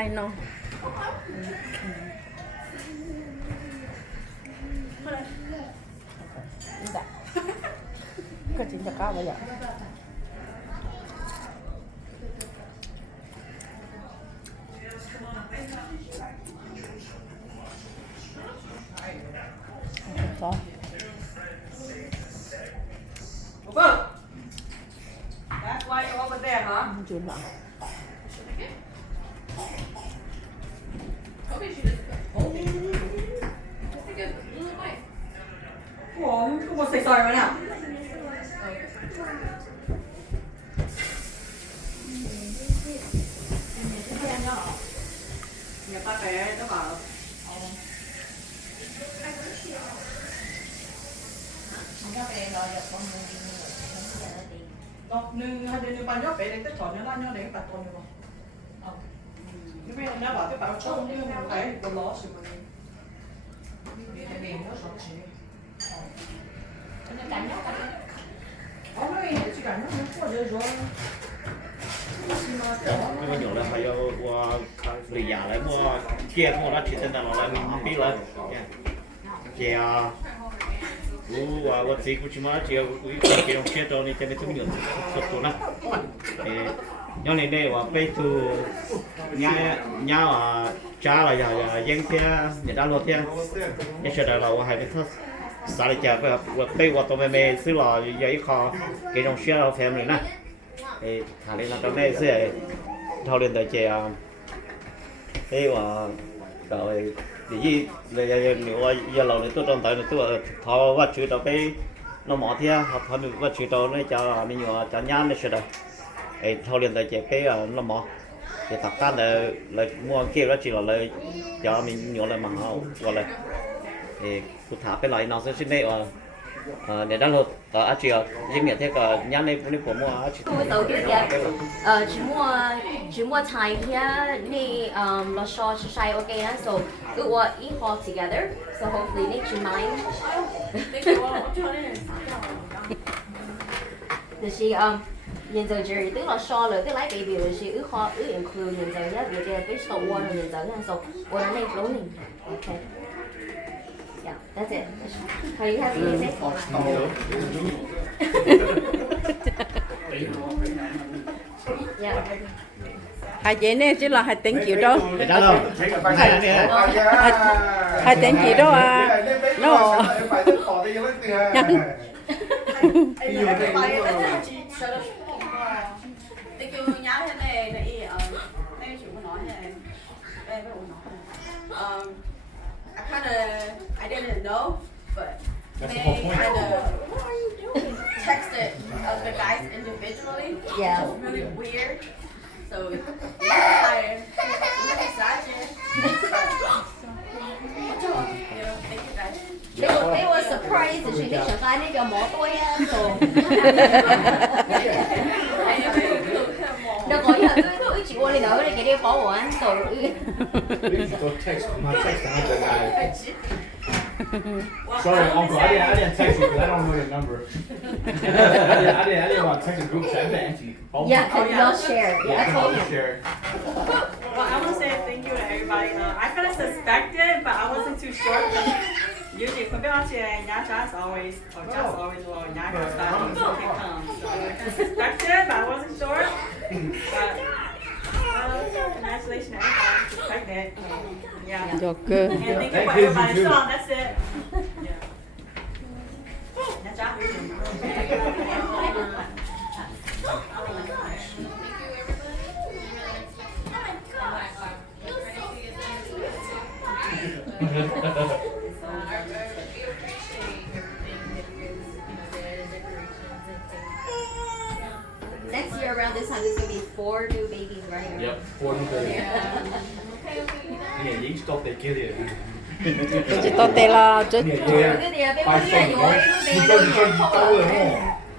thay non. Dạ. Có chuyện cho cá bây giờ. Đó. That's why you're over there, huh? Chuyện nào? Ủa, không có sợi sợi vào nào? Nhà ta bé nó bảo nương hay nương bao nhiêu bé đấy tất chọn nó nhau đấy bạn tuần được không? Cái bé nó bảo cái bảo trông như một cái của nó sự mà cái nhỏ là phải qua lì giả lại mua kia không là chỉ tên là nó mình biết rồi kia我这个起码只要给用写到你这边都有速度啦。因为呢，我背出伢啊家了呀烟天，人家落天，也晓得了，我还没他啥来讲，我背我到妹妹是了，有一考给用写到 family 呢，他那到那是讨论的这样，我rồi thì nếu giờ lâu nữa tôi trong tới tôi thọ vật chữ đó cái nó mỏ thia học thọ vật chữ đó nó cho mình nhiều cho nhám nó sẽ được thọ liền tới chế cái nó mỏ thì thật ra là mua kia đó chỉ là lời cho mình nhiều là mà gọi là thì cụ thả cái loại nó sẽ xin đây để đăng lột ở chị riêng nhận thế cả nhám này của mua chị đầu tiên chỉ mua Thai kia này lo so sai ok á so we will eat all together so hopefully next mine 就是現在就係啲落 short 啦，啲嚟俾表示啲學啲 include 現在一邊嘅 fish to water 現在咧，so water 呢攞嚟 ，OK。Yeah, that's it. Are you happy with it? Yeah. Hai chị này chỉ là hai tiếng chịu đó. để đó đâu Hai tiếng chịu đó à. Nó. I didn't know, but they kind of texted the guys individually. Yeah. Which was really weird. So I thank you guys. They were surprised 就是你想在那個摩多呀，那個以後都一直我哋有你幾啲火玩做。Sorry, Uncle. I didn't text you because I don't know your number. I didn't want to text a group chat. I didn't answer you. Yeah, because you'll share. Yeah, I told him. Share. Well, I want to say thank you to everybody. I kind of suspected, but I wasn't too sure. Usually, ntxhais always, or just always, well, nyab style, so it comes. So I kind of suspected, but I wasn't sure. But, congratulations to everybody who's pregnant. Yeah. Được cơ. And thank you for everybody's song. That's it. Yeah. That's Next year around this time, there's gonna be 4 new babies, right? Yep. 4 new babies. Yeah, you stop that kid here. Chỉ tốt tê là chứ. Yeah, yeah. 5 cents, right? You go to